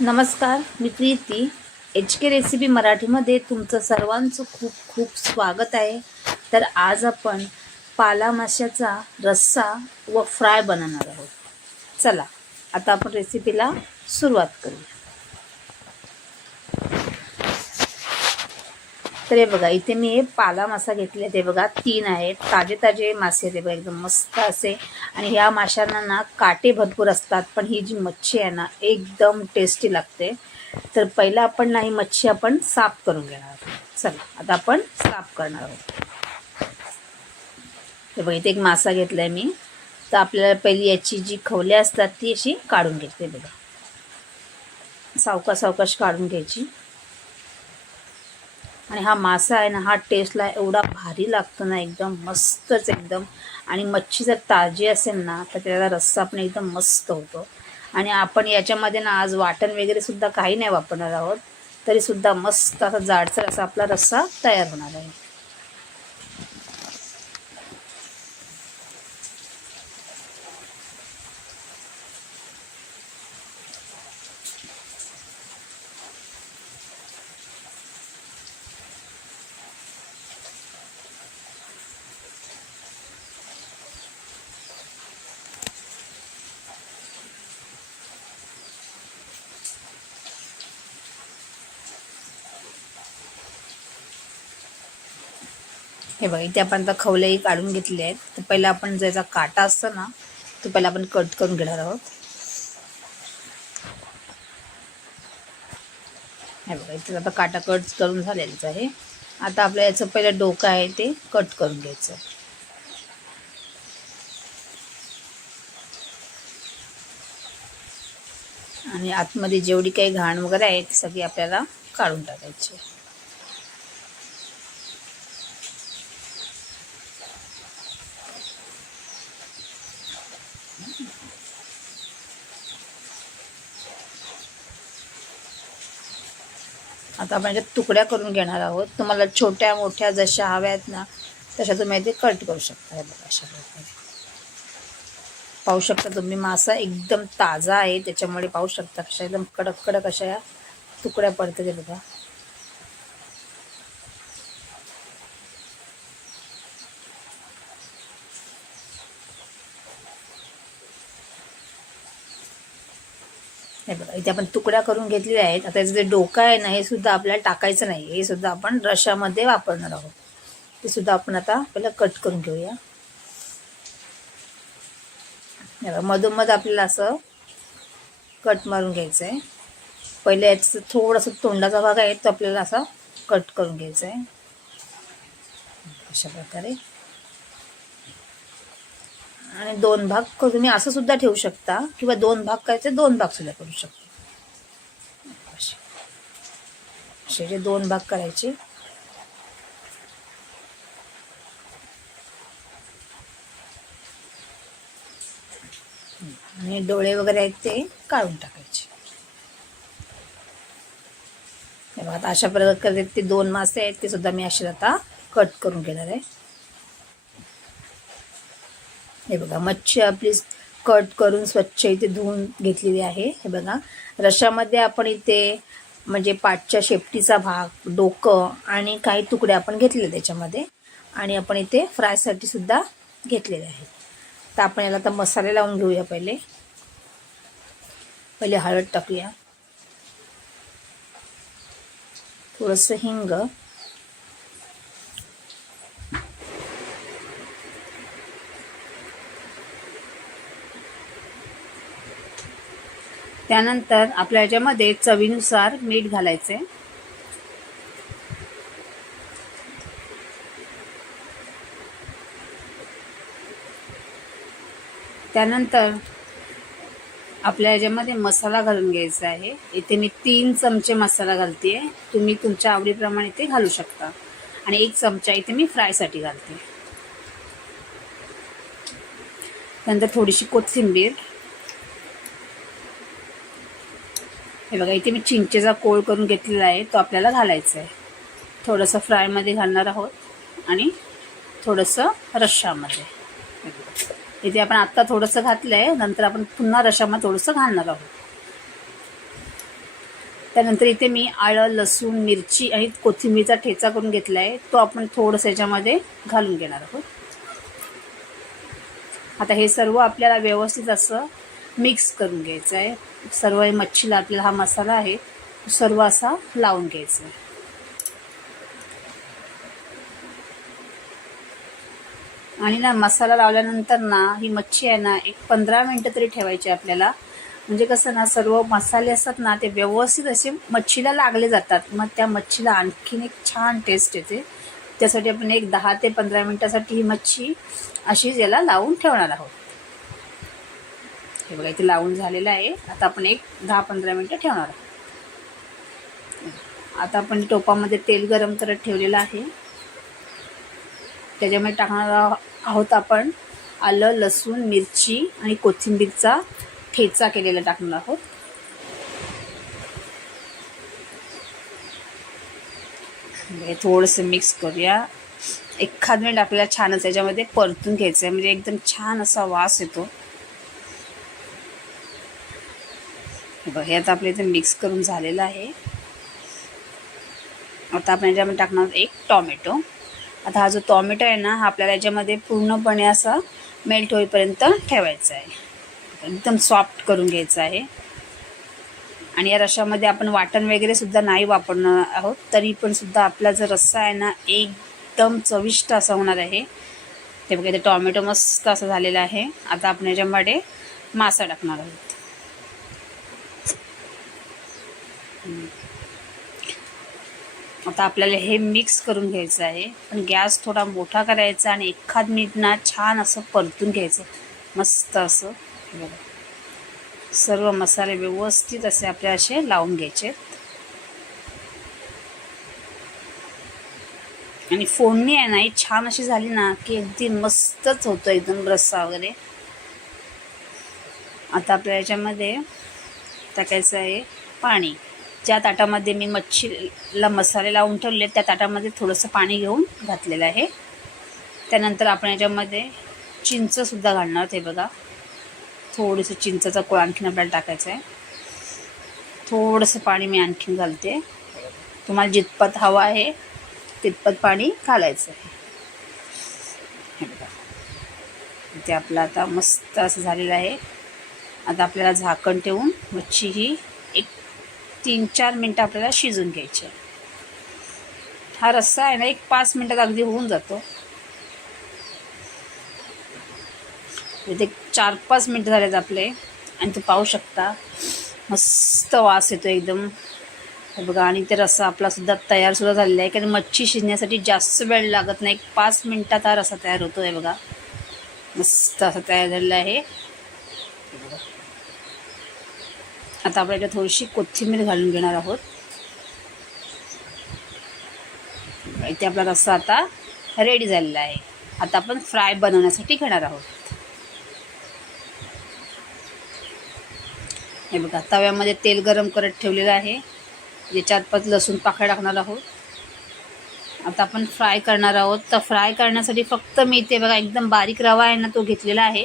नमस्कार, मी Preeti. HK recipe मराठीमध्ये तुमचं सर्वांचं खूप खूप स्वागत आहे. तर आज आपण पाला माशाचा रस्सा व फ्राय बनवणार आहोत. चला आता आपण रेसिपीला सुरुवात करूया. तर हे बघा, इथे मी हे पाला मासा घेतले. ते बघा 3 आहेत. ताजे ताजे मासे ते बघा, एकदम मस्त असे. आणि ह्या माशांना ना काटे भरपूर असतात, पण ही जी मच्छी आहे ना एकदम टेस्टी लागते. तर पहिला आपण ही मच्छी आपण साफ करून घेणार आहोत. चला आता आपण साफ करणार आहोत. हे बघा, इथे एक मासा घेतलाय मी. तर आपल्याला पहिली याची जी खवले असतात ती अशी काढून घ्यायची. बघा, सावकाश काढून घ्यायची. आणि हा मासा आहे ना, हा टेस्टला एवढा भारी लागतो ना, एकदम मस्तच एकदम. आणि मच्छी जर ताजी असेल ना तर त्याचा रस्सा पण एकदम मस्त होतो. आणि आपण याच्यामध्ये ना आज वाटण वगैरे सुद्धा काही नाही वापरणार आहोत, तरीसुद्धा मस्त असा जाडसर असा आपला रस्सा तयार होणार आहे. हे बघा, इथे आपण आता खवलेही काढून घेतले आहेत. तर पहिला आपण ज्याचा काटा असतो ना तो पहिला आपण कट करून घेणार आहोत. हे बघा, इथे आता काटा कट करून झालेलाच आहे. आता आपलं याचं पहिलं डोकं आहे ते कट करून घ्यायचं. आणि आतमध्ये जेवढी काही घाण वगैरे आहे ती सगळी आपल्याला काढून टाकायची. आता आपण याच्यात तुकड्या करून घेणार आहोत. तुम्हाला छोट्या मोठ्या जशा हव्या आहेत ना तशा तुम्ही ते कट करू शकता. हे बघा, अशा प्रकारे पाहू शकता तुम्ही. मासा एकदम ताजा आहे त्याच्यामुळे पाहू शकता कशा एकदम कडक कडक अशा या तुकड्या पडतात. ते बघा, हे बघा, इथे आपण तुकड्या करून घेतलेल्या आहेत. आता याचं जे डोकं आहे ना हे सुद्धा आपल्याला टाकायचं नाही. हे सुद्धा आपण रश्श्यामध्ये वापरणार आहोत. ते सुद्धा आपण आता पहिला कट करून घेऊया. मधोमध आपल्याला असं कट मारून घ्यायचं आहे. पहिले याचं थोडंसं तोंडाचा भाग आहे तो आपल्याला असा कट करून घ्यायचा आहे अशा प्रकारे. आणि 2 भाग तुम्ही असं सुद्धा ठेवू शकता किंवा 2 भाग करायचे, 2 भाग सुद्धा करू शकता. असे जे 2 भाग करायचे. आणि डोळे वगैरे आहेत ते काढून टाकायचे. आता अशा प्रकारे ते 2 मासे आहेत ते सुद्धा मी असे आता कट करून घेणार आहे. हे बघा, मच्छी आपली कट करून स्वच्छ इथे धुवून घेतलेली आहे. हे बघा, रश्श्यामध्ये आपण इथे म्हणजे पाठच्या शेपटीचा भाग, डोकं आणि काही तुकडे आपण घेतले त्याच्यामध्ये. आणि आपण इथे फ्रायसाठी सुद्धा घेतलेले आहेत. तर आपण याला आता मसाले लावून घेऊया. पहिले हळद टाकूया, थोडंसं हिंग, त्यानंतर आपल्या याच्यामध्ये चवीनुसार मीठ घालायचे. त्यानंतर आपल्या याच्यामध्ये मसाला घालून घ्यायचा आहे. इथे मी 3 चमचे मसाला घालते. तुम्ही तुमच्या आवडीप्रमाणे ते घालू शकता. आणि 1 चमचा इथे मी फ्रायसाठी घालते. त्यानंतर थोडीशी कोथिंबीर. हे बघा, इथे मी चिंचेचा कोळ करून घेतलेला आहे तो आपल्याला घालायचा आहे. थोडंसं फ्रायमध्ये घालणार आहोत आणि थोडंसं रश्श्यामध्ये. इथे आपण आत्ता थोडंसं घातलं आहे, नंतर आपण पुन्हा रश्श्यामध्ये थोडंसं घालणार आहोत. त्यानंतर इथे मी आलं, लसूण, मिरची आणि कोथिंबीरचा ठेचा करून घेतला आहे, तो आपण थोडंसं याच्यामध्ये घालून घेणार आहोत. आता हे सर्व आपल्याला व्यवस्थित असं मिक्स करून घ्यायचं आहे. सर्व मच्छीला आपल्याला हा मसाला आहे सर्व असा लावून घ्यायचा आहे. आणि ना मसाला लावल्यानंतर ना ही मच्छी आहे ना एक 15 मिनटं तरी ठेवायची आपल्याला. म्हणजे कसं ना सर्व मसाले असतात ना ते व्यवस्थित असे मच्छीला लागले जातात, मग त्या मच्छीला आणखीन एक छान टेस्ट येते. त्यासाठी आपण एक 10 ते 15 मिनटासाठी ही मच्छी अशीच याला लावून ठेवणार आहोत. हे बघा इथे लावून झालेलं आहे. आता आपण एक 10-15 मिनटं ठेवणार आहोत. आता आपण टोपामध्ये तेल गरम करत ठेवलेलं आहे. त्याच्यामध्ये टाकणार आहोत आपण आलं, लसूण, मिरची आणि कोथिंबीरचा ठेचा केलेला टाकणार आहोत. थोडंसं मिक्स करूया. एखाद मिनिट आपल्याला छानच याच्यामध्ये परतून घ्यायचं आहे, म्हणजे एकदम छान असा वास येतो. हे आता आपल्या इथे मिक्स करून झालेलं आहे. आता आपण याच्यामध्ये टाकणार एक टॉमॅटो. आता हा जो टॉमॅटो आहे ना हा आपल्याला याच्यामध्ये पूर्णपणे असा मेल्ट होईपर्यंत ठेवायचा आहे, एकदम सॉफ्ट करून घ्यायचं आहे. आणि या रश्श्यामध्ये आपण वाटण वगैरे सुद्धा नाही वापरणार आहोत, तरी पण सुद्धा आपला जो रस्सा आहे ना एकदम चविष्ट असा होणार आहे. हे बघा इथे टॉमॅटो मस्त असं झालेलं आहे. आता आपण याच्यामध्ये मासा टाकणार आहोत. आता आपल्याला हे मिक्स करून घ्यायचं आहे, पण गॅस थोडा मोठा करायचा आणि एखाद मिनिट ना छान असं परतून घ्यायचं मस्त असं. बघा सर्व मसाले व्यवस्थित असे आपल्या असे लावून घ्यायचे आणि फोडणी आहे ना छान अशी झाली ना की अगदी मस्तच होतं एकदम रस्सा वगैरे. आता आपल्या याच्यामध्ये टाकायचं आहे पाणी. ज्या ताटामध्ये मी मच्छीला मसाले लावून ठेवले त्या ताटामध्ये थोडंसं पाणी घेऊन घातलेलं आहे. त्यानंतर आपण याच्यामध्ये चिंचसुद्धा घालणार. ते बघा थोडंसं चिंचेचा कोळ आणखीन आपल्याला टाकायचं आहे. थोडंसं पाणी मी आणखीन घालते. तुम्हाला जितपत हवं आहे तितपत पाणी घालायचं आहे. हे बघा इथे आपलं आता मस्त असं झालेलं आहे. आता आपल्याला झाकण ठेवून मच्छी ही 3-4 मिनटं आपल्याला शिजून घ्यायची आहे. हा रस्सा आहे ना 5 मिनटात अगदी होऊन जातो. इथे 4-5 मिनटं झालेत आपले आणि ते पाहू शकता मस्त वास येतो एकदम. हे बघा आणि ते रस्सा आपला सुद्धा तयार सुद्धा झालेला आहे, कारण मच्छी शिजण्यासाठी जास्त वेळ लागत नाही. 5 मिनटात हा रस्सा तयार होतो. आहे बघा मस्त असा तयार झालेला आहे. आता आपण याच्यात थोडीशी कोथिंबीर घालून घेणार आहोत. इथे आपला रस्सा आता रेडी झालेला आहे. आता आपण फ्राय बनवण्यासाठी घेणार आहोत. हे बघा तव्यामध्ये तेल गरम करत ठेवलेलं आहे, ज्याच्यात 5 लसूण पाकळ्या टाकणार आहोत. आता आपण फ्राय करणार आहोत. तर फ्राय करण्यासाठी फक्त मी इथे बघा एकदम बारीक रवा आहे ना तो घेतलेला आहे,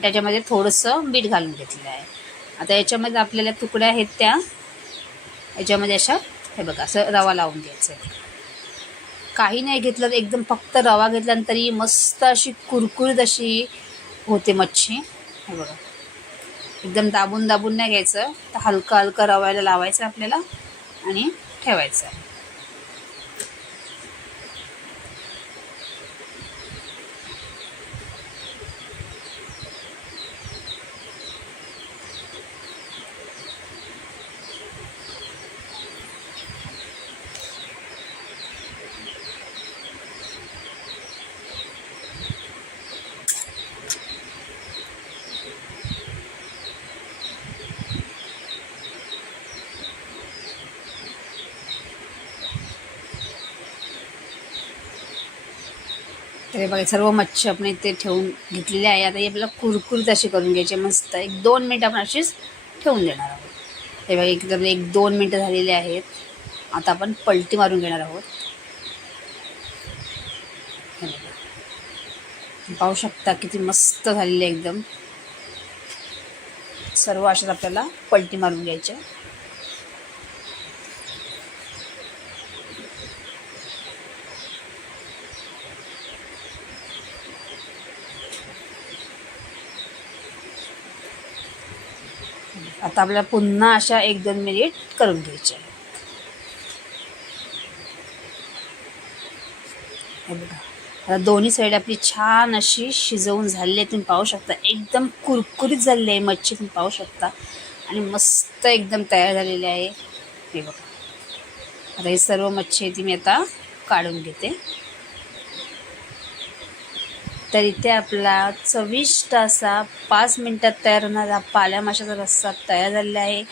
त्याच्यामध्ये थोडंसं मीठ घालून घेतलेलं आहे. आता याच्यामध्ये आपल्याला तुकड्या आहेत त्या याच्यामध्ये अशा हे बघा असं रवा लावून घ्यायचं आहे. काही नाही घेतलं तर एकदम फक्त रवा घेतल्यानंतरही मस्त अशी कुरकुरीत अशी होते मच्छी. हे बघा एकदम दाबून दाबून नाही घ्यायचं, तर हलका हलका रव्याला लावायचं आपल्याला आणि ठेवायचं आहे. तर हे बघा सर्व मच्छी आपण इथे ठेवून घेतलेली आहे. आता ही आपल्याला कुरकुरीत अशी करून घ्यायची मस्त. 1-2 मिनटं आपण अशीच ठेवून देणार आहोत. हे बघा एकदम 1-2 मिनटं झालेली आहेत. आता आपण पलटी मारून घेणार आहोत. पाहू शकता किती मस्त झालेली आहे एकदम. सर्व अशाच आपल्याला पलटी मारून घ्यायच्या. आता आपल्याला पुन्हा अशा 1-2 मिनिट करून घ्यायच्या आहे. हे बघा, आता दोन्ही साईड आपली छान अशी शिजवून झालेली आहे. तुम्ही पाहू शकता एकदम कुरकुरीत झालेली आहे मच्छी, तुम्ही पाहू शकता. आणि मस्त एकदम तयार झालेली आहे. हे बघा, आता ही सर्व मच्छी आहे ती मी आता काढून घेते. तर इथे आपला चविष्ट असा 5 मिनिटात तयार होणारा पाल्या माशाचा रस्सा तयार झालेला आहे.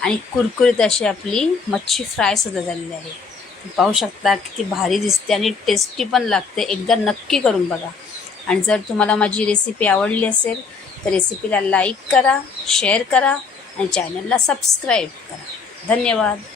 आणि कुरकुरीत अशी आपली मच्छी फ्रायसुद्धा झालेली आहे. पाहू शकता किती भारी दिसते आणि टेस्टी पण लागते. एकदा नक्की करून बघा. आणि जर तुम्हाला माझी रेसिपी आवडली असेल तर रेसिपीला लाईक करा, शेअर करा आणि चॅनलला सबस्क्राईब करा. धन्यवाद.